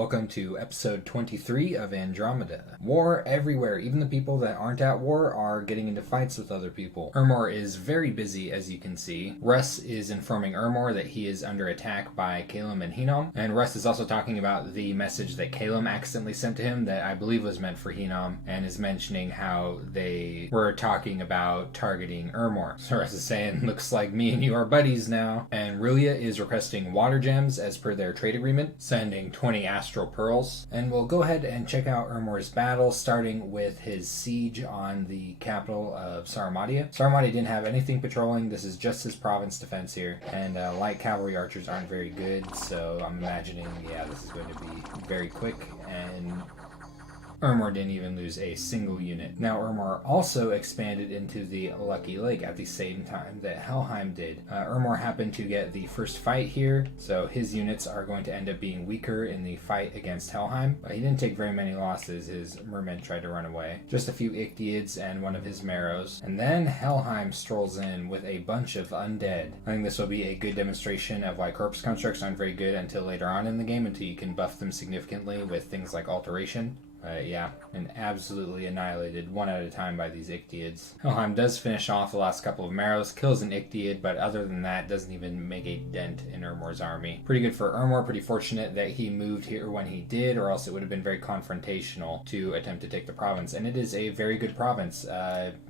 Welcome to episode 23 of Andromeda. War everywhere. Even the people that aren't at war are getting into fights with other people. Ermor is very busy, as you can see. Russ is informing Ermor that he is under attack by Calum and Henom. And Russ is also talking about the message that Calum accidentally sent to him that I believe was meant for Henom, and is mentioning how they were talking about targeting Ermor. So Russ is saying, looks like me and you are buddies now. And Rulia is requesting water gems as per their trade agreement, sending 20 astral pearls. And we'll go ahead and check out Ermor's battle, starting with his siege on the capital of Sarmatia. Sarmatia didn't have anything patrolling. This is just his province defense here. And light cavalry archers aren't very good, so I'm imagining, this is going to be very quick, and Ermor didn't even lose a single unit. Now, Ermor also expanded into the Lucky Lake at the same time that Helheim did. Ermor happened to get the first fight here, so his units are going to end up being weaker in the fight against Helheim. But he didn't take very many losses. His mermen tried to run away. Just a few Ichthyeids and one of his marrows. And then Helheim strolls in with a bunch of undead. I think this will be a good demonstration of why corpse constructs aren't very good until later on in the game, until you can buff them significantly with things like alteration. And absolutely annihilated one at a time by these Ichthyeids. Helheim does finish off the last couple of marrows, kills an Ichthyeid, but other than that, doesn't even make a dent in Ermor's army. Pretty good for Ermor, pretty fortunate that he moved here when he did, or else it would have been very confrontational to attempt to take the province. And it is a very good province,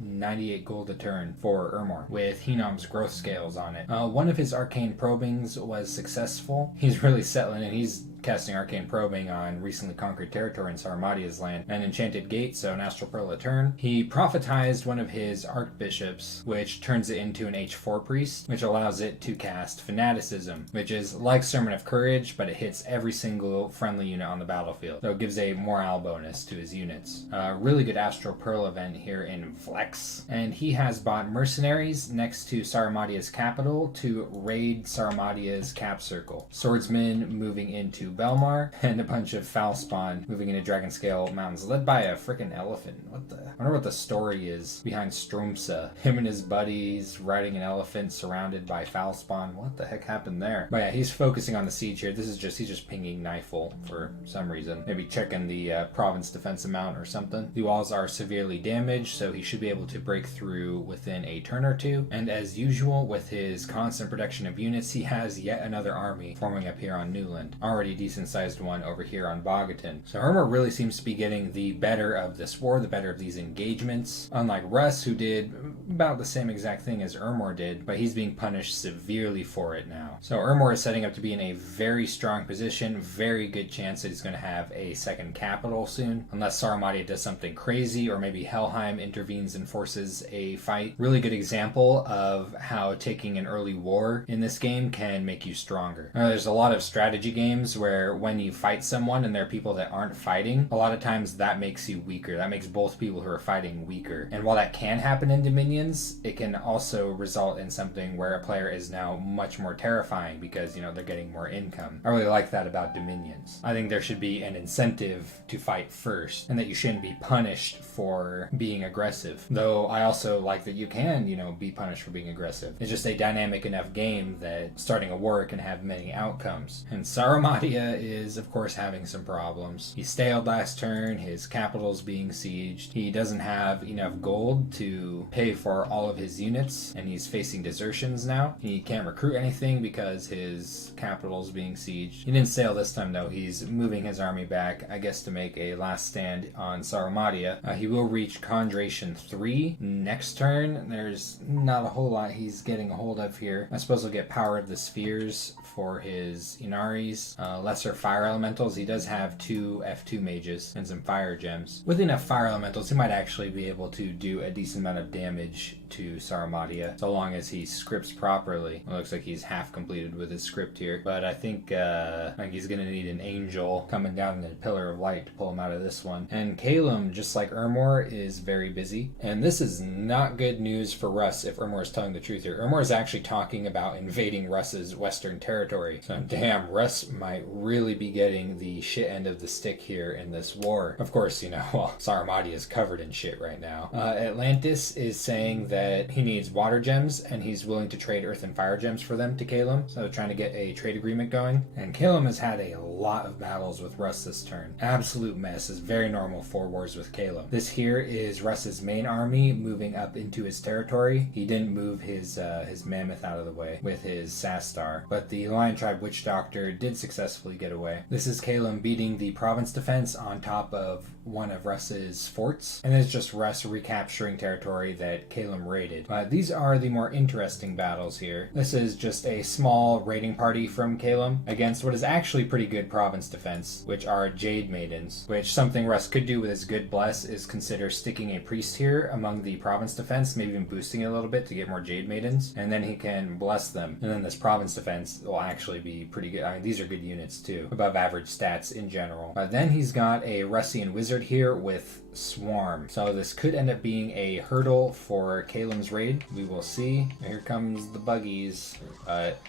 98 gold a turn for Ermor, with Henom's growth scales on it. One of his arcane probings was successful. He's really settling in. He's casting arcane probing on recently conquered territory in Sarmatia's land, an enchanted gate, so an astral pearl a turn. He prophetized one of his archbishops, which turns it into an H4 priest, which allows it to cast fanaticism, which is like Sermon of Courage, but it hits every single friendly unit on the battlefield, so it gives a morale bonus to his units. Really good astral pearl event here in Vlex, and he has bought mercenaries next to Sarmatia's capital to raid Sarmatia's cap circle. Swordsmen moving into Belmar, and a bunch of foul spawn moving into Dragonscale Mountains, led by a freaking elephant. I wonder what the story is behind Stromsa. Him and his buddies riding an elephant surrounded by foul spawn. What the heck happened there? But yeah, he's focusing on the siege here. He's just pinging Nightfall for some reason. Maybe checking the province defense amount or something. The walls are severely damaged, so he should be able to break through within a turn or two. And as usual, with his constant production of units, he has yet another army forming up here on Newland. Already decent-sized one over here on Bogaton. So Ermor really seems to be getting the better of this war, the better of these engagements. Unlike Russ, who did about the same exact thing as Ermor did, but he's being punished severely for it now. So Ermor is setting up to be in a very strong position, very good chance that he's going to have a second capital soon, unless Sarmatia does something crazy, or maybe Helheim intervenes and forces a fight. Really good example of how taking an early war in this game can make you stronger. There's a lot of strategy games where when you fight someone and there are people that aren't fighting, a lot of times that makes you weaker. That makes both people who are fighting weaker. And while that can happen in Dominions, it can also result in something where a player is now much more terrifying because, they're getting more income. I really like that about Dominions. I think there should be an incentive to fight first, and that you shouldn't be punished for being aggressive. Though I also like that you can, be punished for being aggressive. It's just a dynamic enough game that starting a war can have many outcomes. And Sarmatia is, of course, having some problems. He staled last turn, his capital's being sieged. He doesn't have enough gold to pay for all of his units, and he's facing desertions now. He can't recruit anything because his capital's being sieged. He didn't sail this time, though. He's moving his army back, I guess, to make a last stand on Sarmatia. He will reach Conjuration 3 next turn. There's not a whole lot he's getting a hold of here. I suppose he'll get Power of the Spheres for his Inaris. Lesser fire elementals. He does have 2 F2 mages and some fire gems. With enough fire elementals, he might actually be able to do a decent amount of damage to Sarmatia, so long as he scripts properly. It looks like he's half completed with his script here, but I think he's gonna need an angel coming down in a pillar of light to pull him out of this one. And Calum, just like Ermor, is very busy. And this is not good news for Russ if Ermor is telling the truth here. Ermor is actually talking about invading Russ's western territory. So damn, Russ might really be getting the shit end of the stick here in this war. Of course, Sarmatia is covered in shit right now. Atlantis is saying that that he needs water gems, and he's willing to trade earth and fire gems for them to Calum. So trying to get a trade agreement going. And Calum has had a lot of battles with Russ this turn. Absolute mess. Is very normal for wars with Calum. This here is Russ's main army moving up into his territory. He didn't move his mammoth out of the way with his Sastar, but the Lion Tribe Witch Doctor did successfully get away. This is Calum beating the province defense on top of one of Russ's forts, and it's just Russ recapturing territory that Calum raided. These are the more interesting battles here. This is just a small raiding party from Calum against what is actually pretty good province defense, which are Jade Maidens, which something Russ could do with his good bless is consider sticking a priest here among the province defense, maybe even boosting it a little bit to get more Jade Maidens, and then he can bless them, and then this province defense will actually be pretty good. I mean, these are good units too, above average stats in general. Then he's got a Russian wizard here with Swarm, so this could end up being a hurdle for Calum's raid. We will see. Here comes the buggies. The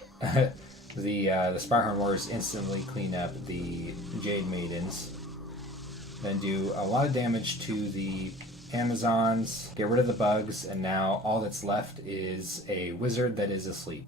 Spirehorn Warriors instantly clean up the Jade Maidens, then do a lot of damage to the Amazons, get rid of the bugs, and now all that's left is a wizard that is asleep.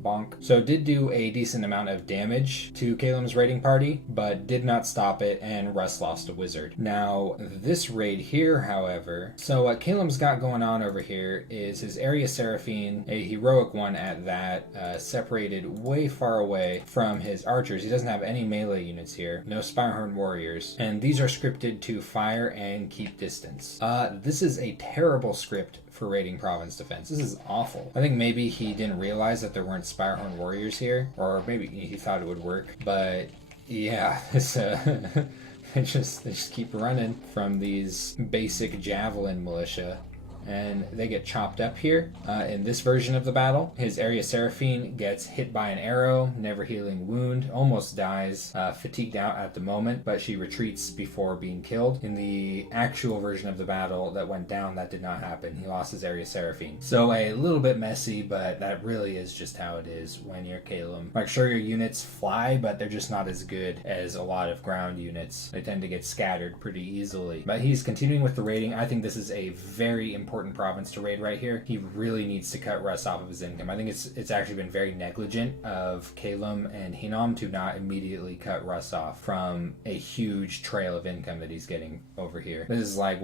Bonk. So it did do a decent amount of damage to Calum's raiding party, but did not stop it, and Russ lost a wizard. Now, this raid here, however, so what Calum's got going on over here is his Area Seraphine, a heroic one at that, separated way far away from his archers. He doesn't have any melee units here, no Spirehorn Warriors, and these are scripted to fire and keep distance. This is a terrible script for raiding province defense. This is awful. I think maybe he didn't realize that there weren't Spirehorn Warriors here, or maybe he thought it would work, but yeah, this they just keep running from these basic javelin militia, and they get chopped up here. In this version of the battle, his Area Seraphine gets hit by an arrow, never healing wound, almost dies, fatigued out at the moment, but she retreats before being killed. In the actual version of the battle that went down, that did not happen. He lost his Area Seraphine. So a little bit messy, but that really is just how it is when you're Calum. Like, sure, your units fly, but they're just not as good as a lot of ground units. They tend to get scattered pretty easily. But he's continuing with the raiding. I think this is a very important province to raid right here. He really needs to cut Russ off of his income. I think it's actually been very negligent of Calum and Hinnom to not immediately cut Russ off from a huge trail of income that he's getting over here. This is like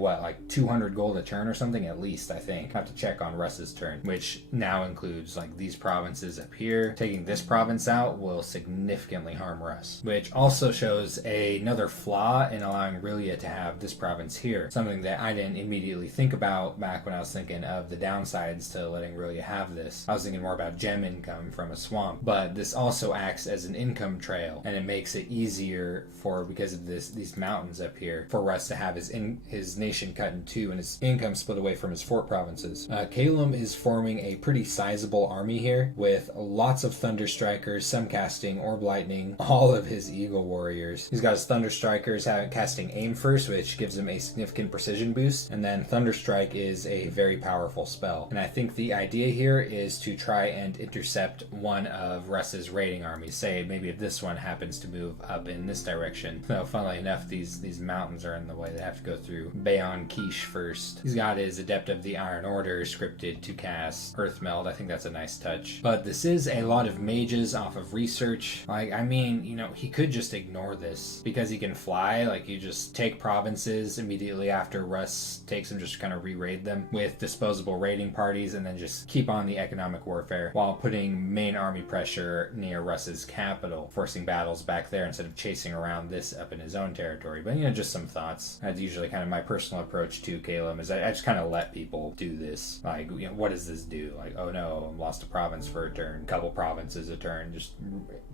200 gold a turn or something at least, I think. I have to check on Russ's turn, which now includes like these provinces up here. Taking this province out will significantly harm Russ, which also shows another flaw in allowing Rilia to have this province here. Something that I didn't immediately think about back when I was thinking of the downsides to letting Rilia have this. I was thinking more about gem income from a swamp, but this also acts as an income trail, and it makes it easier because of these mountains up here, for Russ to have his nation cut in two and his income split away from his fort provinces. Calum is forming a pretty sizable army here with lots of Thunder Strikers, some casting Orb Lightning, all of his Eagle Warriors. He's got his Thunder Strikers casting Aim first, which gives him a significant precision boost, and then Thunder Strike is a very powerful spell. And I think the idea here is to try and intercept one of Russ's raiding armies. Say maybe if this one happens to move up in this direction. So funnily enough, these mountains are in the way. They have to go through Bayon Quiche first. He's got his Adept of the Iron Order scripted to cast Earth Meld. I think that's a nice touch. But this is a lot of mages off of research. Like, I mean, he could just ignore this because he can fly. Like, you just take provinces immediately after Russ takes them, just kind of re-raid them with disposable raiding parties, and then just keep on the economic warfare while putting main army pressure near Russ's capital, forcing battles back there instead of chasing around this up in his own territory. But just some thoughts. That's usually kind of my personal approach to Calum, is I just kind of let people do this. Like, what does this do? Like, oh no, I lost a province for a turn, couple provinces a turn, just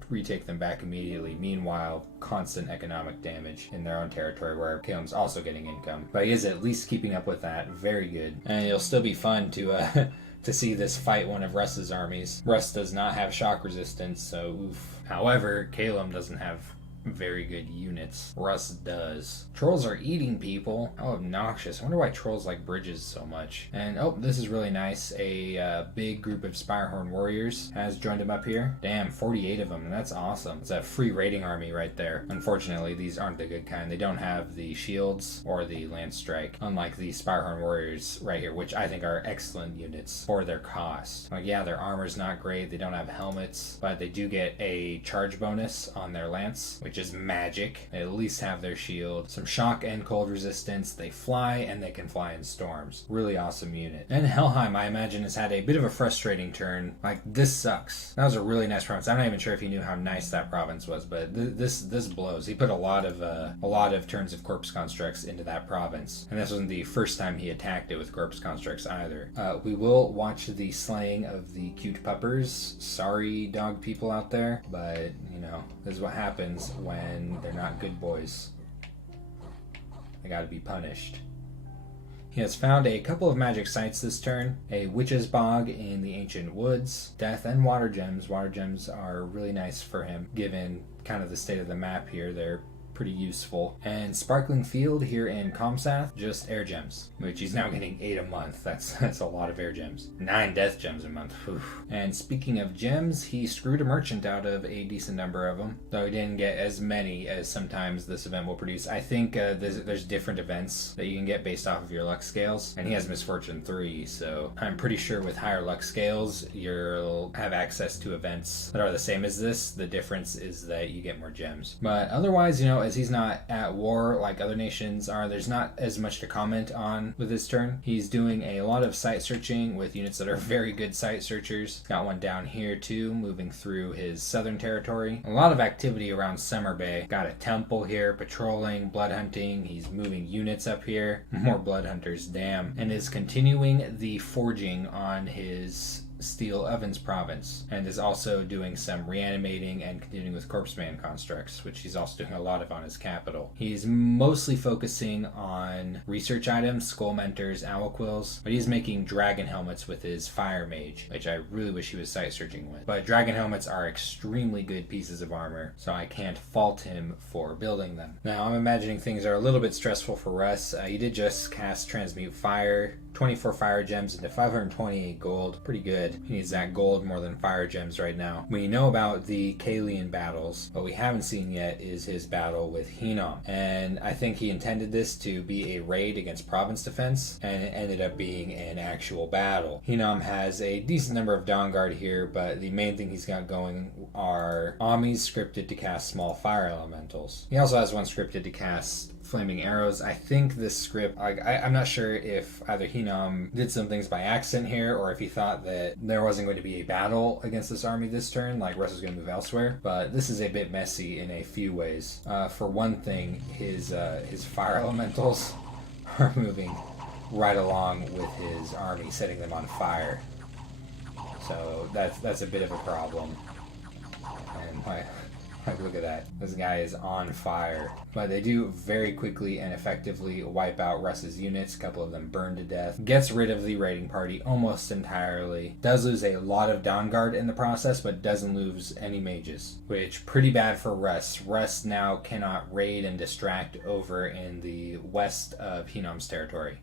retake them back immediately. Meanwhile, constant economic damage in their own territory where Calum's also getting income. But he is at least keeping up with that. Very good. And it'll still be fun to to see this fight one of Russ's armies. Russ does not have shock resistance, so oof. However, Calum doesn't have very good units. Russ does. Trolls are eating people. Oh, obnoxious. I wonder why trolls like bridges so much. And oh, this is really nice. A big group of Spirehorn warriors has joined him up here. Damn, 48 of them. That's awesome. It's a free raiding army right there. Unfortunately, these aren't the good kind. They don't have the shields or the lance strike, unlike the Spirehorn warriors right here, which I think are excellent units for their cost. Like, yeah, their armor's not great. They don't have helmets, but they do get a charge bonus on their lance, which is magic. They at least have their shield, some shock and cold resistance. They fly, and they can fly in storms. Really awesome unit. And Helheim, I imagine, has had a bit of a frustrating turn. Like, this sucks. That was a really nice province. I'm not even sure if he knew how nice that province was, but this blows. He put a lot of turns of corpse constructs into that province, and this wasn't the first time he attacked it with corpse constructs either. We will watch the slaying of the cute puppers. Sorry, dog people out there, but you know, this is what happens when they're not good boys. They gotta be punished. He has found a couple of magic sites this turn. A witch's bog in the ancient woods. Death and water gems. Water gems are really nice for him, given kind of the state of the map here. They're pretty useful. And Sparkling Field here in Comsath, just air gems, which he's now getting 8 a month. That's a lot of air gems. 9 death gems a month. Whew. And speaking of gems, he screwed a merchant out of a decent number of them, though he didn't get as many as sometimes this event will produce. I think there's different events that you can get based off of your luck scales, and he has Misfortune 3, so I'm pretty sure with higher luck scales you'll have access to events that are the same as this. The difference is that you get more gems. But otherwise, you know, as he's not at war like other nations are, there's not as much to comment on with this turn. He's doing a lot of site searching with units that are very good site searchers. Got one down here too, moving through his southern territory. A lot of activity around Summer Bay. Got a temple here, patrolling, blood hunting. He's moving units up here. More blood hunters, damn. And is continuing the forging on his Steel Ovens province, and is also doing some reanimating and continuing with corpseman constructs, which he's also doing a lot of on his capital. He's mostly focusing on research items, skull mentors, owl quills, but he's making dragon helmets with his fire mage, which I really wish he was site searching with. But dragon helmets are extremely good pieces of armor, so I can't fault him for building them. Now I'm imagining things are a little bit stressful for Russ. He did just cast Transmute Fire, 24 fire gems into 528 gold. Pretty good. He needs that gold more than fire gems right now. We know about the Kalian battles. What we haven't seen yet is his battle with Hinnom. And I think he intended this to be a raid against province defense, and it ended up being an actual battle. Hinnom has a decent number of Dawnguard here, but the main thing he's got going are Amis scripted to cast small fire elementals. He also has one scripted to cast flaming arrows. I think this script, I'm not sure if either Hinnom did some things by accident here, or if he thought that there wasn't going to be a battle against this army this turn, like Russ was going to move elsewhere. But this is a bit messy in a few ways. For one thing, his fire elementals are moving right along with his army, setting them on fire. So that's a bit of a problem. And look at that. This guy is on fire. But they do very quickly and effectively wipe out Russ's units. A couple of them burn to death. Gets rid of the raiding party almost entirely. Does lose a lot of Dawnguard in the process, but doesn't lose any mages, which pretty bad for Russ. Russ now cannot raid and distract over in the west of Hinnom's territory.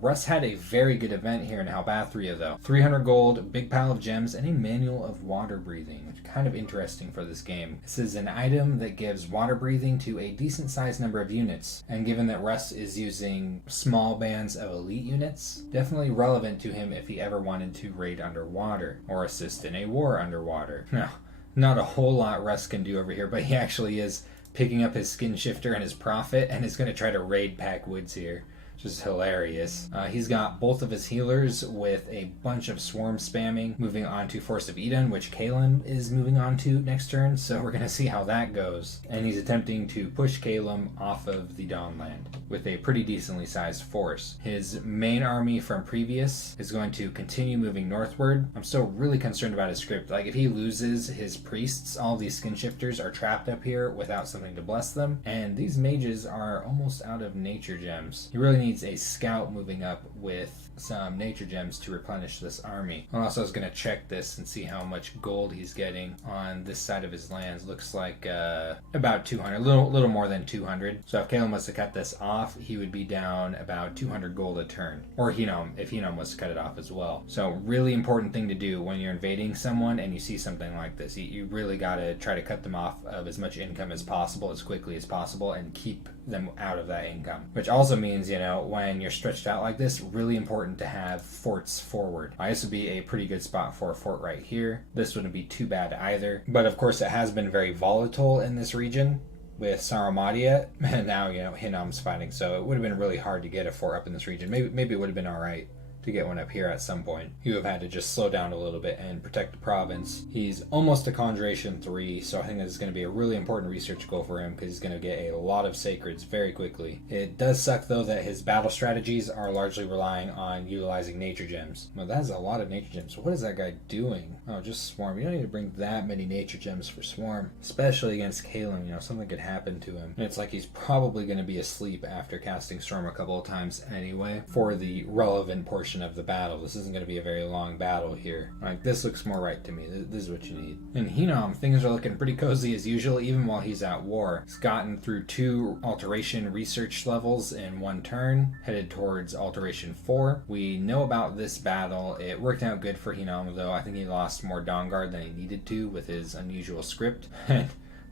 Russ had a very good event here in Halbathria though. 300 gold, big pile of gems, and a manual of water breathing, which is kind of interesting for this game. This is an item that gives water breathing to a decent sized number of units, and given that Russ is using small bands of elite units, definitely relevant to him if he ever wanted to raid underwater, or assist in a war underwater. Now, not a whole lot Russ can do over here, but he actually is picking up his skin shifter and his prophet, and is going to try to raid Pack Woods here. Which is hilarious. He's got both of his healers with a bunch of swarm spamming, moving on to Force of Eden, which Calum is moving on to next turn, so we're going to see how that goes. And he's attempting to push Calum off of the Dawnland with a pretty decently sized force. His main army from previous is going to continue moving northward. I'm still really concerned about his script. Like, if he loses his priests, all these skin shifters are trapped up here without something to bless them, and these mages are almost out of nature gems. He really needs needs a scout moving up with some nature gems to replenish this army. And also I was going to check this and see how much gold he's getting on this side of his lands. Looks like about 200, a little more than 200. So if Caleb was to cut this off, he would be down about 200 gold a turn. Or Henom, if Henom was to cut it off as well. So really important thing to do when you're invading someone and you see something like this. You really got to try to cut them off of as much income as possible, as quickly as possible, and keep them out of that income. Which also means, when you're stretched out like this, really important to have forts forward. This would be a pretty good spot for a fort right here. This wouldn't be too bad either. But of course it has been very volatile in this region with Sarumadia, and now, Hinom's fighting, so it would have been really hard to get a fort up in this region. Maybe it would have been alright to get one up here at some point. You have had to just slow down a little bit and protect the province. He's almost to Conjuration 3, so I think this is going to be a really important research goal for him because he's going to get a lot of sacreds very quickly. It does suck though that his battle strategies are largely relying on utilizing nature gems. Well, that's a lot of nature gems. What is that guy doing? Oh, just Swarm. You don't need to bring that many nature gems for Swarm, especially against Kalen. Something could happen to him. And it's like he's probably going to be asleep after casting Storm a couple of times anyway for the relevant portion of the battle. This isn't going to be a very long battle here. This looks more right to me. This is what you need. In Henom, things are looking pretty cozy as usual, even while he's at war. He's gotten through 2 alteration research levels in 1 turn, headed towards alteration 4. We know about this battle. It worked out good for Henom, though. I think he lost more Dawnguard than he needed to with his unusual script.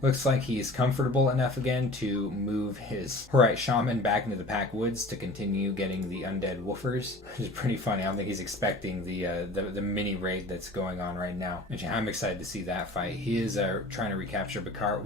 Looks like he's comfortable enough again to move his Horite Shaman back into the Pack Woods to continue getting the undead woofers, which is pretty funny. I don't think he's expecting the mini raid that's going on right now. I'm excited to see that fight. He is trying to recapture Bakar.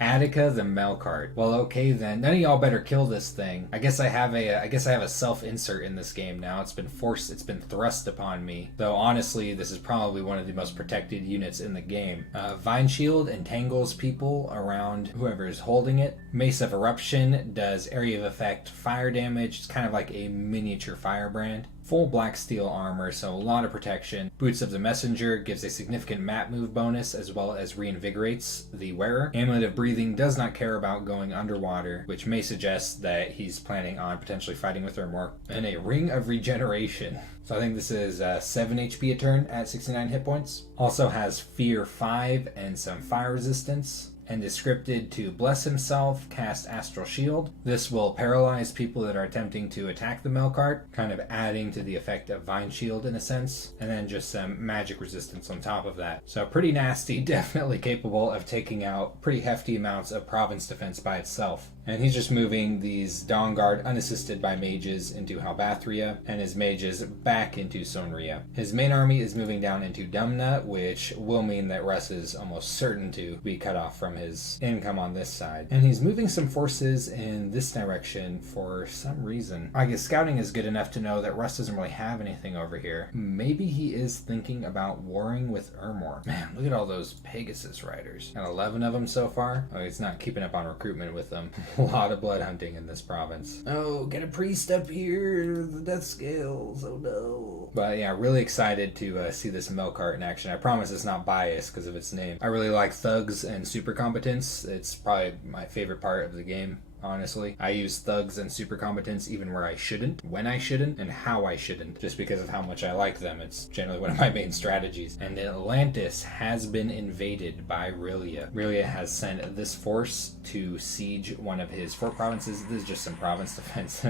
Attica the Melkart. Well, okay then. None of y'all better kill this thing. I guess I have a self-insert in this game now. It's been thrust upon me. Though honestly, this is probably one of the most protected units in the game. Vine Shield entangles people around whoever is holding it. Mace of Eruption does area of effect fire damage. It's kind of like a miniature firebrand. Full black steel armor, so a lot of protection. Boots of the Messenger gives a significant map move bonus as well as reinvigorates the wearer. Amulet of Breathing does not care about going underwater, which may suggest that he's planning on potentially fighting with her more. And a Ring of Regeneration. So I think this is 7 HP a turn at 69 hit points. Also has Fear 5 and some fire resistance. And is scripted to bless himself, cast Astral Shield. This will paralyze people that are attempting to attack the Melkart, kind of adding to the effect of Vine Shield in a sense, and then just some magic resistance on top of that. So pretty nasty, definitely capable of taking out pretty hefty amounts of province defense by itself. And he's just moving these Dawnguard unassisted by mages into Halbathria, and his mages back into Sonria. His main army is moving down into Dumna, which will mean that Russ is almost certain to be cut off from his income on this side. And he's moving some forces in this direction for some reason. I guess scouting is good enough to know that Russ doesn't really have anything over here. Maybe he is thinking about warring with Ermor. Man, look at all those Pegasus riders. Got 11 of them so far. Oh, he's not keeping up on recruitment with them. A lot of blood hunting in this province. Oh, get a priest up here. The death scales. Oh no. But yeah, really excited to see this Melkart in action. I promise it's not biased because of its name. I really like thugs and super competence. It's probably my favorite part of the game. Honestly, I use thugs and super competence even where I shouldn't, when I shouldn't, and how I shouldn't, just because of how much I like them. It's generally one of my main strategies. And Atlantis has been invaded by Rilia. Rilia has sent this force to siege one of his fort provinces. This is just some province defense.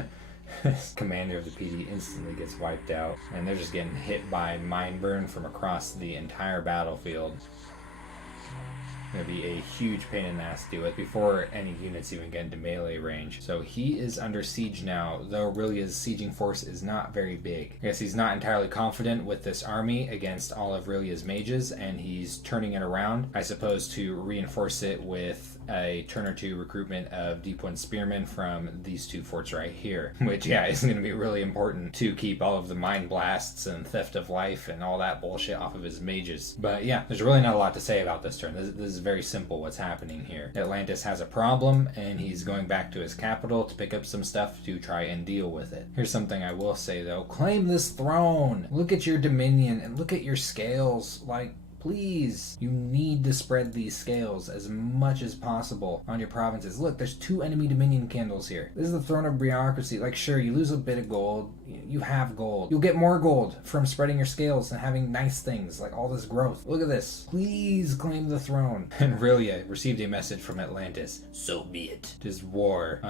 Commander of the PD instantly gets wiped out, and they're just getting hit by mine burn from across the entire battlefield. Going to be a huge pain in the ass to deal with before any units even get into melee range. So he is under siege now, though really his sieging force is not very big. I guess he's not entirely confident with this army against all of Rilia's mages, and he's turning it around, I suppose, to reinforce it with a turn or two recruitment of Deep Wind Spearmen from these 2 forts right here, which, yeah, is going to be really important to keep all of the mine blasts and theft of life and all that bullshit off of his mages. But yeah, there's really not a lot to say about this turn. This is very simple what's happening here. Atlantis has a problem, and he's going back to his capital to pick up some stuff to try and deal with it. Here's something I will say, though. Claim this throne! Look at your dominion, and look at your scales. Like, Please, you need to spread these scales as much as possible on your provinces. Look, there's 2 enemy dominion candles here. This is the throne of bureaucracy. Like, sure, you lose a bit of gold. You have gold. You'll get more gold from spreading your scales and having nice things, like all this growth. Look at this. Please claim the throne. And Rilia received a message from Atlantis. So be it. It is war.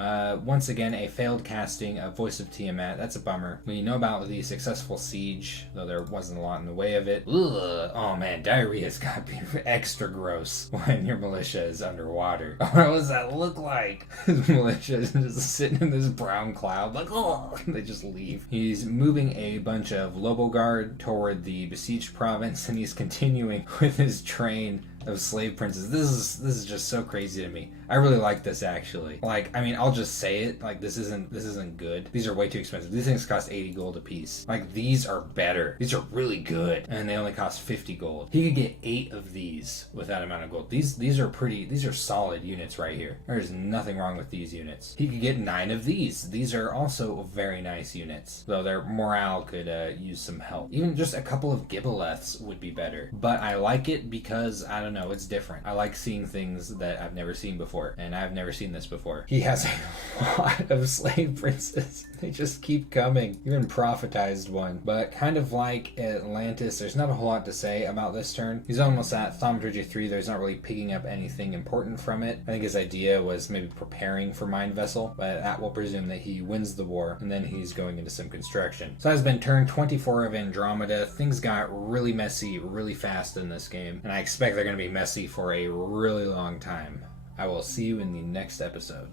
Once again, a failed casting of Voice of Tiamat. That's a bummer. We know about the successful siege, though there wasn't a lot in the way of it. Ugh. Oh man, diarrhea's got to be extra gross when your militia is underwater. What does that look like? His militia is just sitting in this brown cloud, like, oh, they just leave. He's moving a bunch of Lobo Guard toward the besieged province, and he's continuing with his train of slave princes. This is just so crazy to me. I really like this, actually. Like, I mean, I'll just say it. Like, this isn't good. These are way too expensive. These things cost 80 gold a piece. Like, these are better. These are really good. And they only cost 50 gold. He could get 8 of these with that amount of gold. These are solid units right here. There's nothing wrong with these units. He could get 9 of these. These are also very nice units. Though their morale could use some help. Even just a couple of Gibboleths would be better. But I like it because, I don't know, it's different. I like seeing things that I've never seen before, and I've never seen this before. He has a lot of slave princes. They just keep coming. Even prophetized one. But kind of like Atlantis, there's not a whole lot to say about this turn. He's almost at Thaumaturgy 3. There's not really picking up anything important from it. I think his idea was maybe preparing for Mind Vessel, but that will presume that he wins the war, and then he's going into some construction. So that has been turn 24 of Andromeda. Things got really messy really fast in this game, and I expect they're going to be messy for a really long time. I will see you in the next episode.